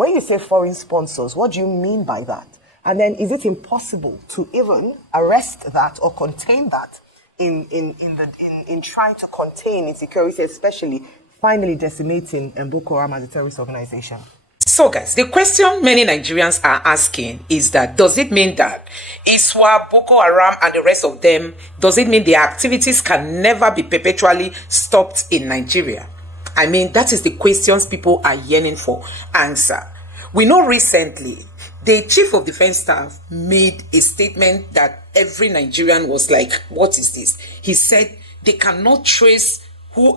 When you say foreign sponsors, what do you mean by that? And then is it impossible to even arrest that or contain that in trying to contain insecurity, especially finally decimating Boko Haram as a terrorist organization? So guys, the question many Nigerians are asking is that, does it mean that ISWA, Boko Haram and the rest of them, does it mean their activities can never be perpetually stopped in Nigeria? I mean, that is the questions people are yearning for answer. We know recently the Chief of Defense Staff made a statement that every Nigerian was like, what is this? He said they cannot trace who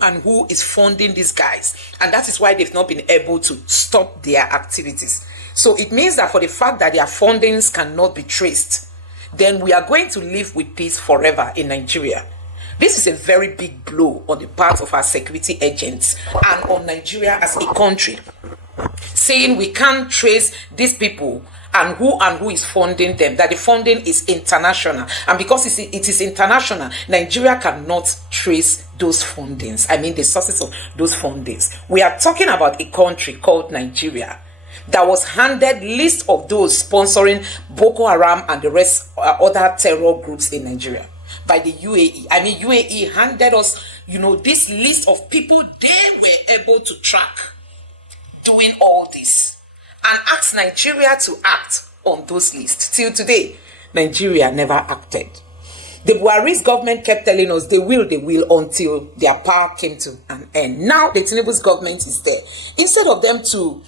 is funding these guys, and that is why they've not been able to stop their activities. So it means that for the fact that their fundings cannot be traced, then we are going to live with this forever in Nigeria. This is a very big blow on the part of our security agents and on Nigeria as a country, saying we can't trace these people and who is funding them, that the funding is international, and because it is international, Nigeria cannot trace those fundings. I mean, the sources of those fundings. We are talking about a country called Nigeria that was handed list of those sponsoring Boko Haram and the rest other terror groups in Nigeria by the UAE. I mean, UAE handed us, this list of people they were able to track doing all this, and asked Nigeria to act on those lists. Till today, Nigeria never acted. The Buhari's government kept telling us they will until their power came to an end. Now the Tinubu's government is there. Instead of them to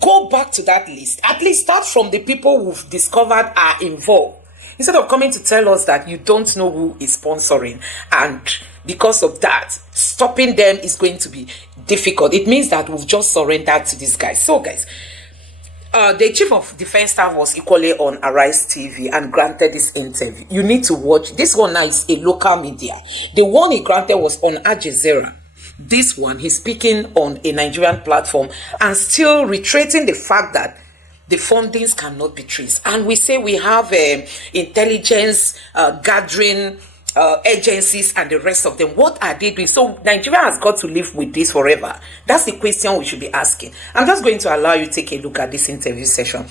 go back to that list, at least start from the people who've discovered are involved. Instead of coming to tell us that you don't know who is sponsoring, and because of that, stopping them is going to be difficult. It means that we've just surrendered to these guys. So guys, the Chief of Defense Staff was equally on Arise TV and granted this interview. You need to watch. This one now is a local media. The one he granted was on Al Jazeera. This one, he's speaking on a Nigerian platform and still reiterating the fact that the fundings cannot be traced. And we say we have intelligence gathering agencies and the rest of them. What are they doing? So Nigeria has got to live with this forever. That's the question we should be asking. I'm just going to allow you to take a look at this interview session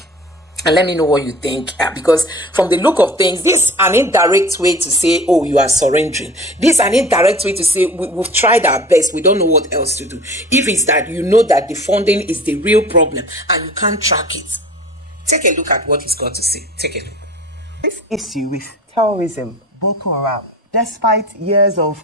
and let me know what you think, because from the look of things, this is an indirect way to say, oh, you are surrendering. This is an indirect way to say, we've tried our best, we don't know what else to do. If it's that you know that the funding is the real problem and you can't track it, take a look at what he's got to say. Take a look. This issue with terrorism, Boko Haram, despite years of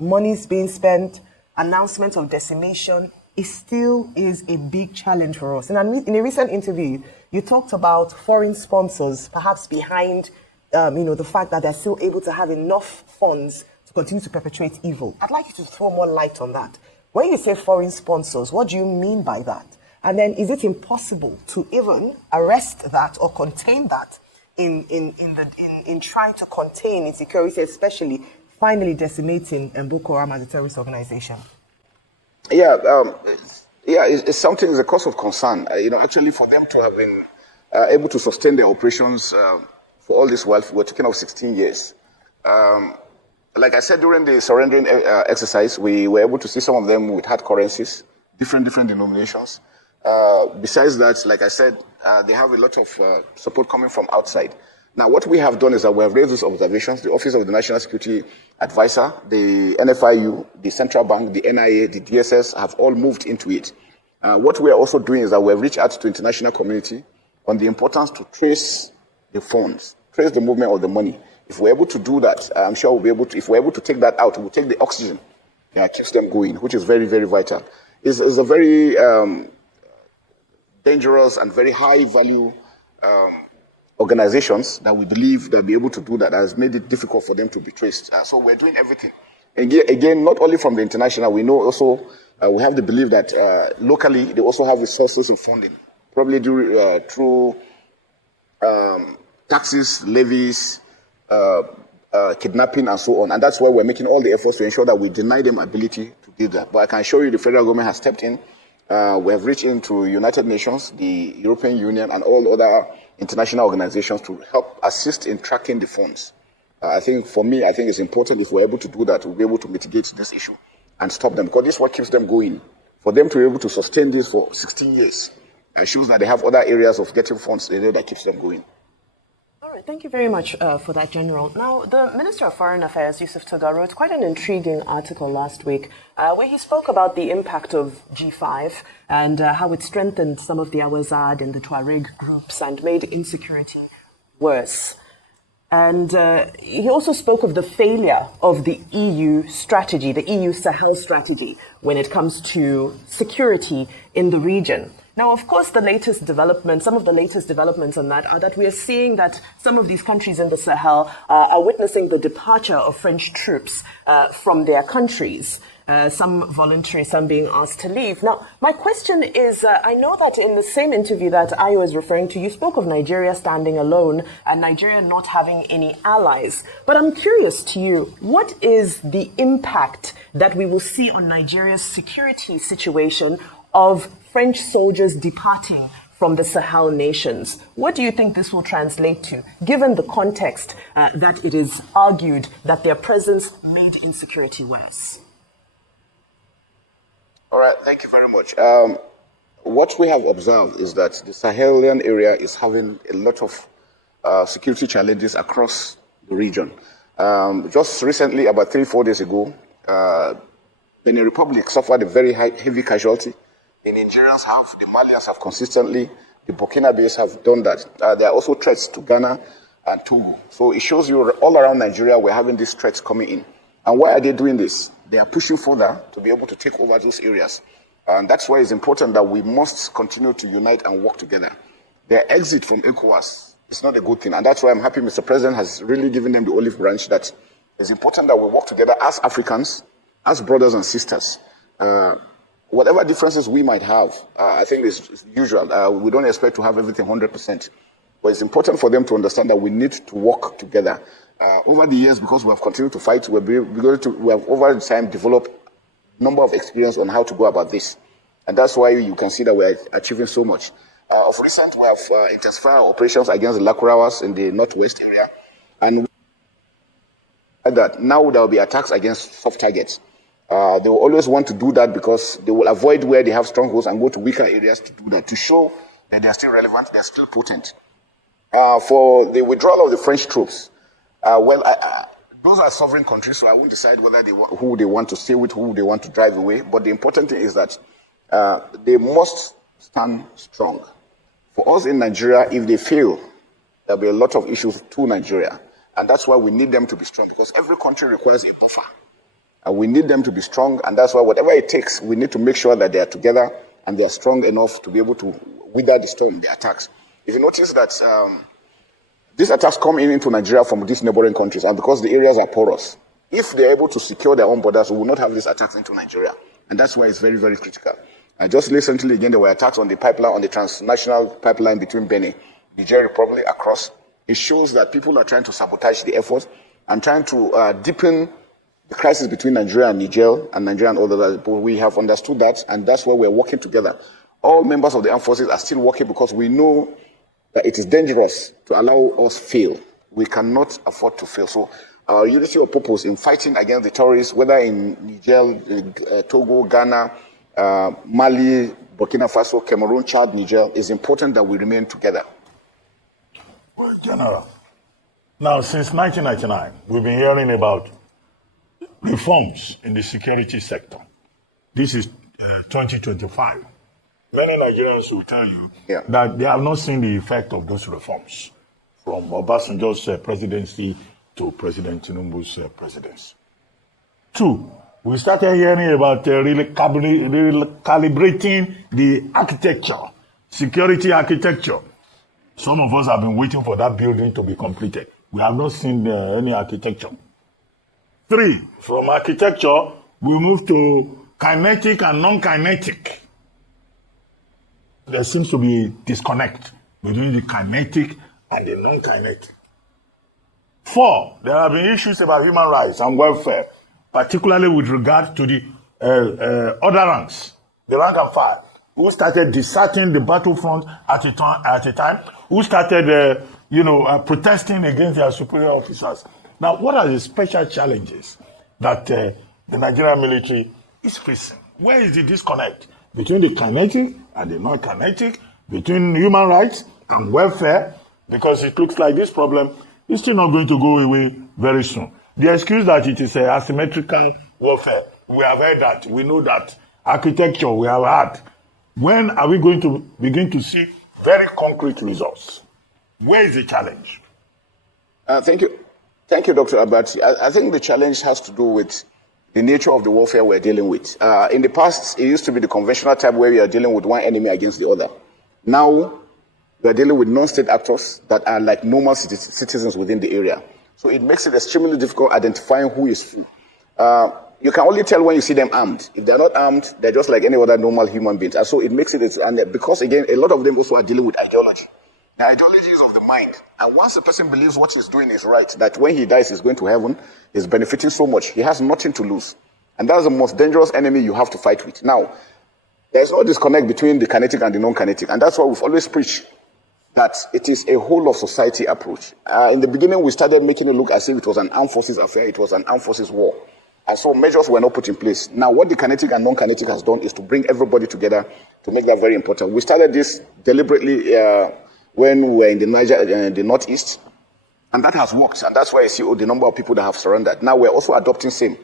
monies being spent, announcements of decimation, it still is a big challenge for us. And in a recent interview, you talked about foreign sponsors perhaps behind the fact that they're still able to have enough funds to continue to perpetrate evil. I'd like you to throw more light on that. When you say foreign sponsors, what do you mean by that? And then is it impossible to even arrest that or contain that in trying to contain insecurity, especially finally decimating Boko Haram as a terrorist organization? It's something, it's a cause of concern. Actually, for them to have been able to sustain their operations for all this while, we're talking of 16 years. Like I said, during the surrendering exercise, we were able to see some of them with hard currencies, different denominations. Besides that, like I said, they have a lot of support coming from outside. Now, what we have done is that we have raised these observations. The Office of the National Security Advisor, the NFIU, the Central Bank, the NIA, the DSS have all moved into it. What we are also doing is that we have reached out to the international community on the importance to trace the funds, trace the movement of the money. If we're able to do that, I'm sure we'll be able to, if we're able to take that out, we'll take the oxygen that keeps them going, which is very, very vital. It's a very dangerous and very high value organizations that we believe they'll be able to do that has made it difficult for them to be traced. So we're doing everything. Again, not only from the international, we know also, we have the belief that locally they also have resources of funding, probably through taxes, levies, kidnapping and so on. And that's why we're making all the efforts to ensure that we deny them ability to do that. But I can assure you the federal government has stepped in. We have reached into United Nations, the European Union, and all other international organizations to help assist in tracking the funds. I think it's important if we're able to do that, we'll be able to mitigate this issue and stop them, because this is what keeps them going. For them to be able to sustain this for 16 years It shows that they have other areas of getting funds that keeps them going. All right, thank you very much for that, General. Now, the Minister of Foreign Affairs, Yusuf Toga, wrote quite an intriguing article last week where he spoke about the impact of G5 and how it strengthened some of the Awazad and the Tuareg groups and made insecurity worse. And he also spoke of the failure of the EU strategy, the EU Sahel strategy, when it comes to security in the region. Now, of course, some of the latest developments on that are that we are seeing that some of these countries in the Sahel are witnessing the departure of French troops from their countries. Some voluntary, some being asked to leave. Now, my question is, I know that in the same interview that Ayo is referring to, you spoke of Nigeria standing alone and Nigeria not having any allies. But I'm curious to you, what is the impact that we will see on Nigeria's security situation of French soldiers departing from the Sahel nations? What do you think this will translate to, given the context that it is argued that their presence made insecurity worse? All right, thank you very much. What we have observed is that the Sahelian area is having a lot of security challenges across the region. Just recently, about 3-4 days ago, Benin Republic suffered a very heavy casualty. The Nigerians have, the Malians have consistently, the Burkina Faso have done that. There are also threats to Ghana and Togo. So it shows you all around Nigeria we're having these threats coming in. And why are they doing this? They are pushing further to be able to take over those areas. And that's why it's important that we must continue to unite and work together. Their exit from ECOWAS is not a good thing. And that's why I'm happy Mr. President has really given them the olive branch that it's important that we work together as Africans, as brothers and sisters. Whatever differences we might have, I think it's usual. We don't expect to have everything 100%. But it's important for them to understand that we need to work together. Over the years, because we have continued to fight, we have over time developed a number of experience on how to go about this. And that's why you can see that we're achieving so much. Of recent, we have intensified our operations against the Lakurawas in the northwest area. And that now there will be attacks against soft targets. They will always want to do that because they will avoid where they have strongholds and go to weaker areas to do that, to show that they're still relevant, they're still potent. For the withdrawal of the French troops, those are sovereign countries, so I won't decide whether who they want to stay with, who they want to drive away. But the important thing is that they must stand strong. For us in Nigeria, if they fail, there'll be a lot of issues to Nigeria. And that's why we need them to be strong, because every country requires a buffer. And we need them to be strong, and that's why whatever it takes, we need to make sure that they are together and they are strong enough to be able to weather the storm, the attacks. If you notice that these attacks come into Nigeria from these neighboring countries, and because the areas are porous, if they're able to secure their own borders, we will not have these attacks into Nigeria. And that's why it's very, very critical. And just recently, again, there were attacks on the pipeline, on the transnational pipeline between Benin, Niger Republic, across. It shows that people are trying to sabotage the effort and trying to deepen the crisis between Nigeria and Niger and others. But we have understood that, and that's why we're working together. All members of the armed forces are still working because we know that it is dangerous to allow us fail. We cannot afford to fail. So our unity of purpose in fighting against the terrorists, whether in Niger, Togo, Ghana, Mali, Burkina Faso, Cameroon, Chad, Niger, is important that we remain together. Well, General, now since 1999, we've been hearing about reforms in the security sector. This is 2025. Many Nigerians will tell you that they have not seen the effect of those reforms, from Obasanjo's presidency to President Tinubu's presidency. 2, we started hearing about recalibrating the architecture, security architecture. Some of us have been waiting for that building to be completed. We have not seen any architecture. 3, from architecture, we move to kinetic and non-kinetic. There seems to be disconnect between the kinetic and the non-kinetic. 4, there have been issues about human rights and welfare, particularly with regard to the other ranks, the rank and file, who started deserting the battlefront at a time, who started, protesting against their superior officers. Now, what are the special challenges that the Nigerian military is facing? Where is the disconnect between the kinetic and the non-kinetic, between human rights and welfare, because it looks like this problem is still not going to go away very soon. The excuse that it is a asymmetrical warfare, we have heard that, we know that. Architecture, we have had. When are we going to begin to see very concrete results? Where is the challenge? Thank you. Thank you, Dr. Abati. I think the challenge has to do with the nature of the warfare we're dealing with. In the past, it used to be the conventional type where we are dealing with one enemy against the other. Now, we're dealing with non-state actors that are like normal citizens within the area. So it makes it extremely difficult identifying who is who. You can only tell when you see them armed. If they're not armed, they're just like any other normal human beings. And so it makes it, and because again, a lot of them also are dealing with ideology. The ideology is of the mind. And once a person believes what he's doing is right, that when he dies, he's going to heaven, he's benefiting so much, he has nothing to lose. And that's the most dangerous enemy you have to fight with. Now, there's no disconnect between the kinetic and the non-kinetic. And that's why we've always preached that it is a whole of society approach. In the beginning, we started making it look as if it was an armed forces affair, it was an armed forces war. And so measures were not put in place. Now, what the kinetic and non-kinetic has done is to bring everybody together to make that very important. We started this deliberately when we were in the northeast, and that has worked. And that's why I see the number of people that have surrendered. Now we're also adopting same.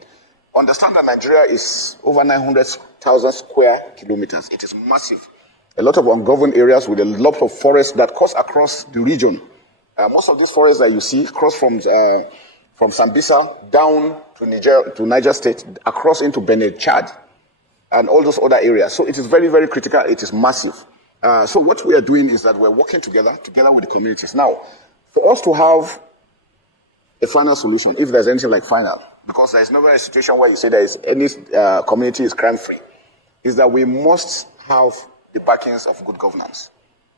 Understand that Nigeria is over 900,000 square kilometers. It is massive. A lot of ungoverned areas with a lot of forests that cross across the region. Most of these forests that you see cross from Sambisa down to Niger State, across into Benin, Chad, and all those other areas. So it is very, very critical. It is massive. So what we are doing is that we're working together with the communities. Now, for us to have a final solution, if there's anything like final, because there's never a situation where you say there is any community is crime-free, is that we must have the backings of good governance.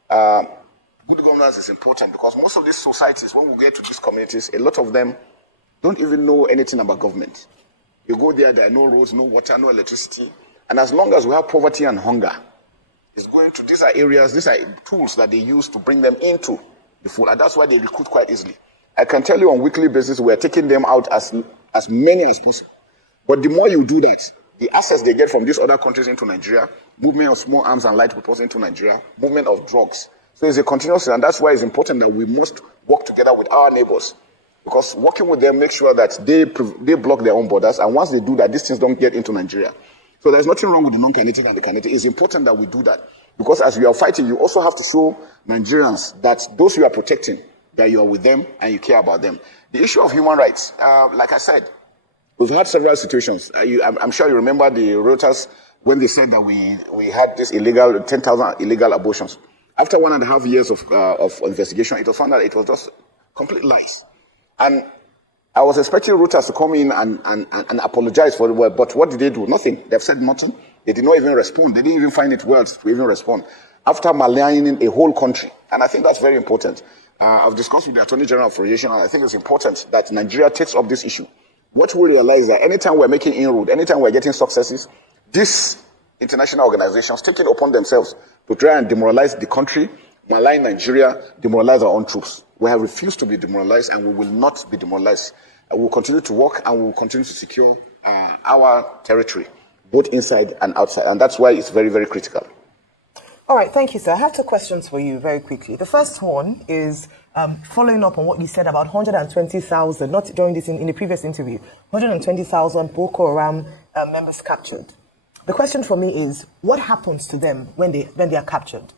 Good governance is important because most of these societies, when we get to these communities, a lot of them don't even know anything about government. You go there, there are no roads, no water, no electricity. And as long as we have poverty and hunger, it's going to, these are areas, these are tools that they use to bring them into the fold. And that's why they recruit quite easily. I can tell you on a weekly basis, we're taking them out as many as possible. But the more you do that, the assets they get from these other countries into Nigeria, movement of small arms and light weapons into Nigeria, movement of drugs. So it's a continuous, and that's why it's important that we must work together with our neighbors. Because working with them makes sure that they block their own borders, and once they do that, these things don't get into Nigeria. So there's nothing wrong with the non-kinetic and the kinetic. It's important that we do that. Because as we are fighting, you also have to show Nigerians that those you are protecting, that you are with them and you care about them. The issue of human rights, like I said, we've had several situations. I'm sure you remember the Reuters when they said that we had this 10,000 illegal abortions. After 1.5 years of investigation, it was found that it was just complete lies. And I was expecting Reuters to come in and apologize for the word, but what did they do? Nothing. They've said nothing. They did not even respond. They didn't even find it words to even respond. After maligning a whole country. And I think that's very important. I've discussed with the Attorney General of Federation, and I think it's important that Nigeria takes up this issue. What we realize is that anytime we're making inroad, anytime we're getting successes, these international organizations take it upon themselves to try and demoralize the country, malign Nigeria, demoralize our own troops. We have refused to be demoralized, and we will not be demoralized. We will continue to work, and we will continue to secure our territory, both inside and outside. And that's why it's very, very critical. All right, thank you, sir. I have two questions for you very quickly. The first one is following up on what you said about 120,000, not during this in the previous interview, 120,000 Boko Haram members captured. The question for me is, what happens to them when they are captured?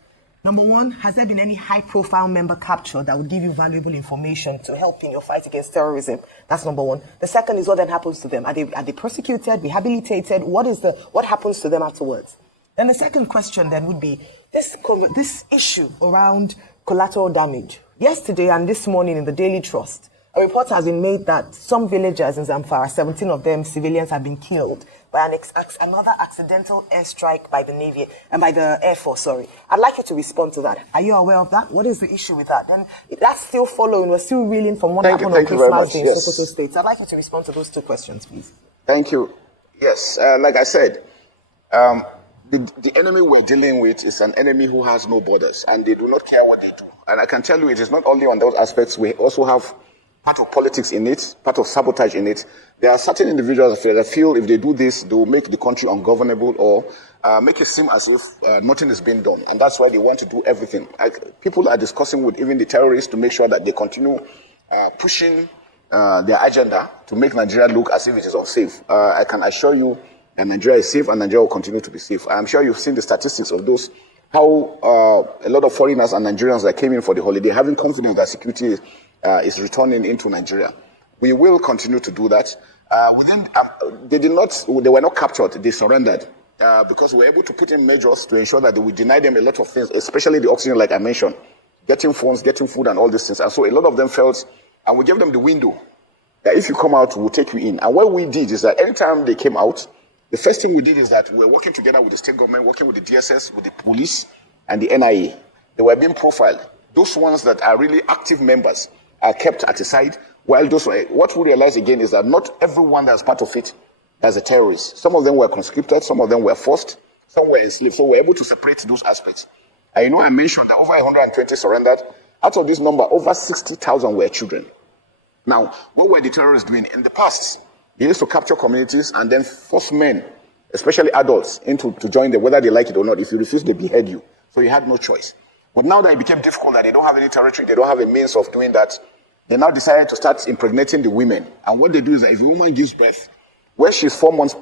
Number one, has there been any high-profile member captured that would give you valuable information to help in your fight against terrorism? That's number one. The second is, what then happens to them? Are they prosecuted, rehabilitated? What happens to them afterwards? Then the second question then would be this issue around collateral damage. Yesterday and this morning in the Daily Trust, a report has been made that some villagers in Zamfara, 17 of them civilians, have been killed by another accidental airstrike by the Navy and by the Air Force. Sorry, I'd like you to respond to that. Are you aware of that? What is the issue with that? Then that's still following. We're still reeling from what happened on Christmas Day in Sokoto State. I'd like you to respond to those two questions, please. Thank you. Yes, like I said, the enemy we're dealing with is an enemy who has no borders, and they do not care what they do. And I can tell you, it is not only on those aspects. We also have part of politics in it, part of sabotage in it. There are certain individuals that feel if they do this, they will make the country ungovernable or make it seem as if nothing is being done. And that's why they want to do everything. People are discussing with even the terrorists to make sure that they continue pushing their agenda to make Nigeria look as if it is unsafe. I can assure you that Nigeria is safe and Nigeria will continue to be safe. I'm sure you've seen the statistics of those, how a lot of foreigners and Nigerians that came in for the holiday having confidence that security is returning into Nigeria. We will continue to do that. They were not captured, they surrendered because we were able to put in measures to ensure that we deny them a lot of things, especially the oxygen, like I mentioned, getting phones, getting food, and all these things. And so a lot of them felt, and we gave them the window that if you come out, we'll take you in. And what we did is that anytime they came out, the first thing we did is that we were working together with the state government, working with the DSS, with the police, and the NIA. They were being profiled. Those ones that are really active members are kept at the side, while those, what we realized again is that not everyone that's part of it is a terrorist. Some of them were conscripted, some of them were forced, some were enslaved. So we're able to separate those aspects. And I mentioned that over 120 surrendered. Out of this number, over 60,000 were children. Now, what were the terrorists doing in the past? They used to capture communities and then force men, especially adults, to join them, whether they like it or not. If you refuse, they behead you. So you had no choice. But now that it became difficult, that they don't have any territory, they don't have a means of doing that, they now decided to start impregnating the women. And what they do is that if a woman gives birth, when she's 4 months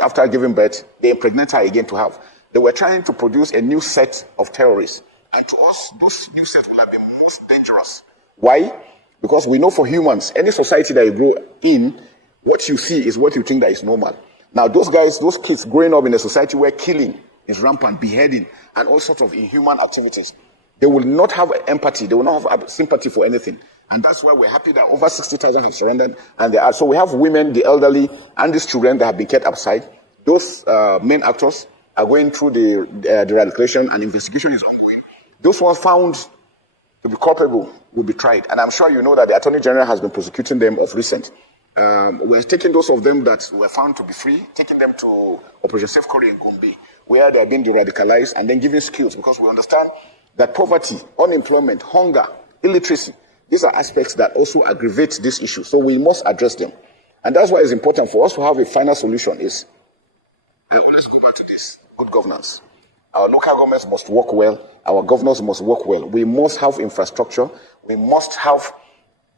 after giving birth, they impregnate her again to have. They were trying to produce a new set of terrorists. And to us, those new sets will have been most dangerous. Why? Because we know for humans, any society that you grow in, what you see is what you think that is normal. Now, those guys, those kids growing up in a society where killing is rampant, beheading, and all sorts of inhuman activities, they will not have empathy, they will not have sympathy for anything. And that's why we're happy that over 60,000 have surrendered. And they are. So we have women, the elderly, and these children that have been kept outside. Those main actors are going through the eradication, and investigation is ongoing. Those ones found to be culpable will be tried. And I'm sure you know that the Attorney General has been prosecuting them of recent. We're taking those of them that were found to be free, taking them to Operation Safe Corridor in Gombe, where they are being de-radicalized, and then giving skills, because we understand that poverty, unemployment, hunger, illiteracy, these are aspects that also aggravate this issue. So we must address them. And that's why it's important for us to have a final solution is, let's go back to this, good governance. Our local governments must work well. Our governors must work well. We must have infrastructure. We must have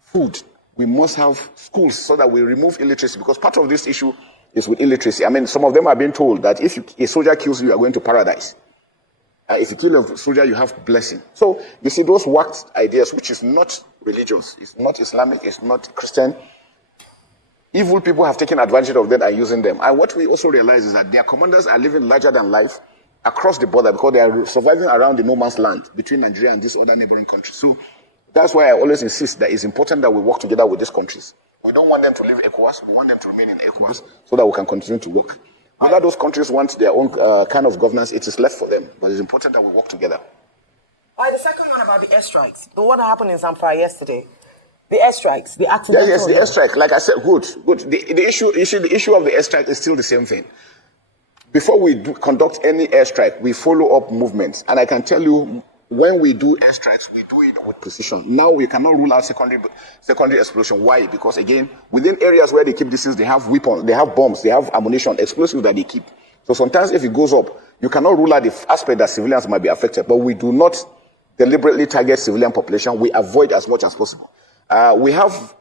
food. We must have schools so that we remove illiteracy, because part of this issue is with illiteracy. I mean, some of them are being told that if a soldier kills you, you are going to paradise. If you kill a soldier, you have blessing. So you see those worked ideas, which is not religious, it's not Islamic, it's not Christian. Evil people have taken advantage of them and using them. And what we also realize is that their commanders are living larger than life across the border, because they are surviving around the no man's land between Nigeria and these other neighboring countries. So that's why I always insist that it's important that we work together with these countries. We don't want them to leave ECOWAS. We want them to remain in ECOWAS so that we can continue to work. Whether those countries want their own kind of governance, it is left for them. But it's important that we work together. The second one about the airstrikes. The one that happened in Zamfara yesterday. The airstrikes, the accidental. Yes, the airstrike. Like I said, good. The issue of the airstrike is still the same thing. Before we conduct any airstrike, we follow up movements. And I can tell you, when we do airstrikes, we do it with precision. Now we cannot rule out secondary explosion. Why? Because again, within areas where they keep these things, they have weapons, they have bombs, they have ammunition, explosives that they keep. So sometimes if it goes up, you cannot rule out the aspect that civilians might be affected. But we do not deliberately target civilian population. We avoid as much as possible. We have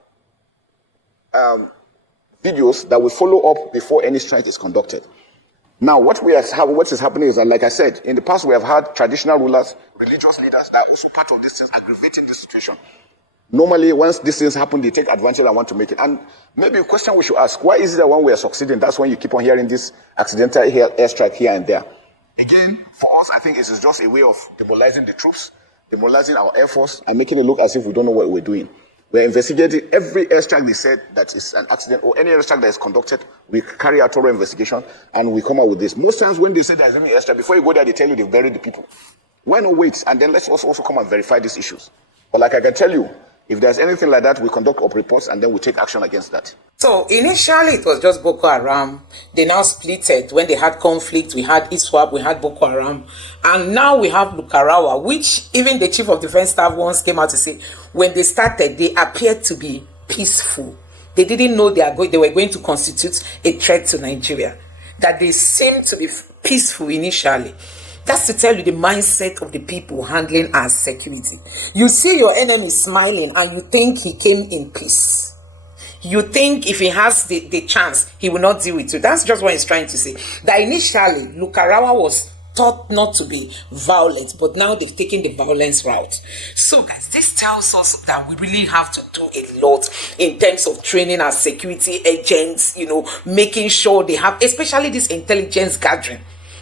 videos that we follow up before any strike is conducted. Now, what is happening is that, like I said, in the past we have had traditional rulers, religious leaders that are also part of these things, aggravating this situation. Normally, once these things happen, they take advantage and want to make it. And maybe a question we should ask, why is it that when we are succeeding, that's when you keep on hearing this accidental airstrike here and there? Again, for us, I think it is just a way of demoralizing the troops, demoralizing our air force, and making it look as if we don't know what we're doing. We're investigating every airstrike they said that is an accident, or any airstrike that is conducted. We carry out thorough investigation and we come out with this. Most times when they say there's any airstrike, before you go there, they tell you they've buried the people. Why not wait? And then let's also come and verify these issues. But like I can tell you, If there's anything like that, we conduct op reports and then we take action against that. So initially it was just Boko Haram. They now splitted when they had conflict. We had ISWAP, we had Boko Haram, and now we have Lukarawa, which even the Chief of Defense Staff once came out to say when they started, they appeared to be peaceful. They didn't know they were going to constitute a threat to Nigeria. That they seemed to be peaceful initially. That's to tell you the mindset of the people handling our security. You see your enemy smiling and you think he came in peace. You think if he has the chance, he will not deal with you. That's just what he's trying to say. That initially, Lukarawa was taught not to be violent, but now they've taken the violence route. So guys, this tells us that we really have to do a lot in terms of training our security agents, making sure they have, especially this intelligence gathering.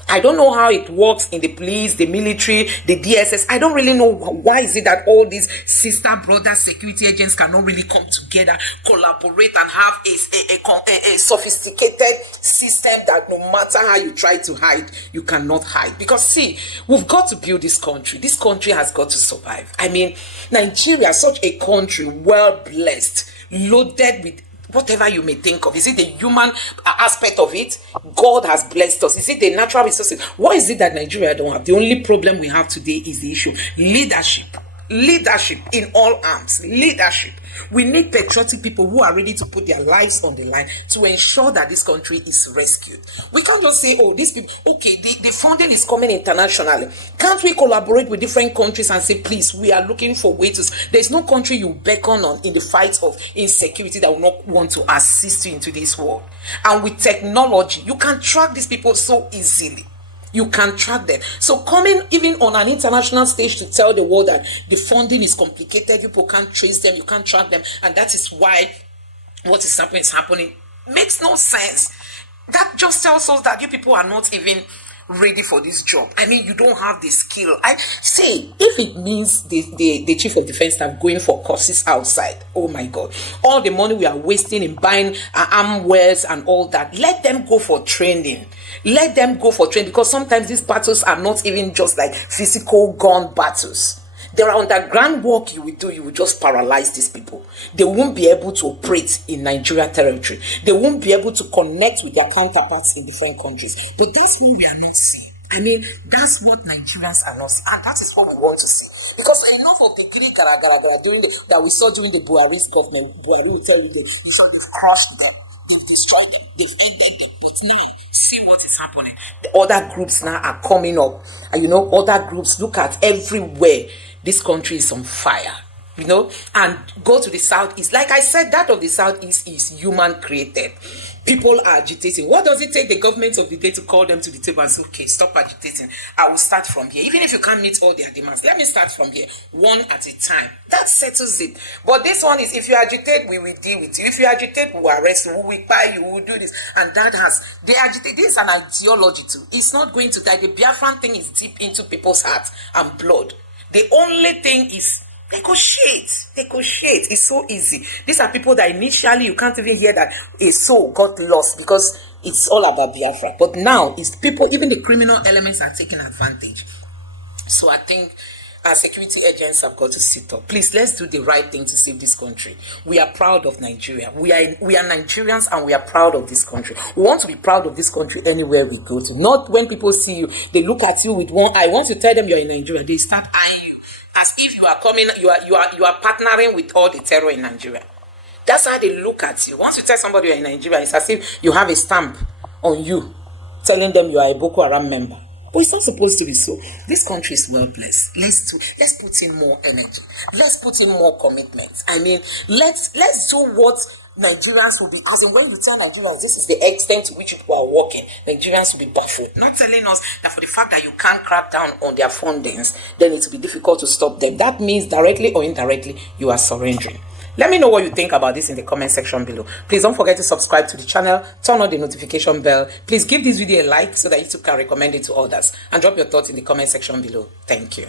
I don't know how it works in the police, the military, the DSS. I don't really know why is it that all these sister brother security agents cannot really come together, collaborate, and have a sophisticated system that no matter how you try to hide, you cannot hide. Because see, we've got to build this country. This country has got to survive. I mean, Nigeria, such a country, well blessed, loaded with whatever you may think of. Is it the human aspect of it? God has blessed us. Is it the natural resources? What is it that Nigeria don't have? The only problem we have today is the issue. Leadership in all arms. Leadership. We need patriotic people who are ready to put their lives on the line to ensure that this country is rescued. We can't just say, oh, these people, okay, the funding is coming internationally. Can't we collaborate with different countries and say, please, we are looking for ways to... There's no country you beckon on in the fight of insecurity that will not want to assist you into this world. And with technology, you can track these people so easily. You can track them. So coming even on an international stage to tell the world that the funding is complicated, people can't trace them, you can't track them, and that is why what is happening makes no sense. That just tells us that you people are not even ready for this job. I mean, you don't have the skill. I say, if it means the Chief of Defense Staff going for courses outside, oh my God, all the money we are wasting in buying armwares and all that, let them go for training. Let them go for training, because sometimes these battles are not even just like physical gun battles. There are underground work you will do. You will just paralyze these people. They won't be able to operate in Nigeria territory. They won't be able to connect with their counterparts in different countries. But that's what we are not seeing. I mean, that's what Nigerians are not seeing. And that is what we want to see. Because enough of the giri gara that we saw during the Buhari's government. Buhari will tell you that they've crushed them. They've destroyed them. They've ended them. But now, see what is happening. The other groups now are coming up. And other groups, look at everywhere. This country is on fire, and go to the southeast. Like I said, that of the southeast is human created. People are agitating. What does it take the government of the day to call them to the table and say, okay, stop agitating. I will start from here. Even if you can't meet all their demands, let me start from here, one at a time. That settles it. But this one is, if you agitate, we will deal with you. If you agitate, we will arrest you, we will buy you, we will do this. And that they agitate. This is an ideology too. It's not going to die. The Biafran thing is deep into people's hearts and blood. The only thing is negotiate. It's so easy. These are people that initially you can't even hear that a soul got lost because it's all about Biafra. But now it's people, even the criminal elements are taking advantage. So I think our security agents have got to sit up. Please, let's do the right thing to save this country. We are proud of Nigeria. We are Nigerians and we are proud of this country. We want to be proud of this country anywhere we go to. Not when people see you, they look at you with one eye. Once you tell them you're in Nigeria, they start eyeing you as if you are coming, you are partnering with all the terror in Nigeria. That's how they look at you. Once you tell somebody you're in Nigeria, it's as if you have a stamp on you telling them you are a Boko Haram member. But it's not supposed to be so. This country is well blessed. Let's put in more energy. Let's put in more commitment. I mean, let's do what Nigerians will be, as in when you tell Nigerians this is the extent to which people are working, Nigerians will be baffled. Not telling us that for the fact that you can't crack down on their fundings, then it will be difficult to stop them. That means directly or indirectly, you are surrendering. Let me know what you think about this in the comment section below. Please don't forget to subscribe to the channel, turn on the notification bell. Please give this video a like so that YouTube can recommend it to others. And drop your thoughts in the comment section below. Thank you.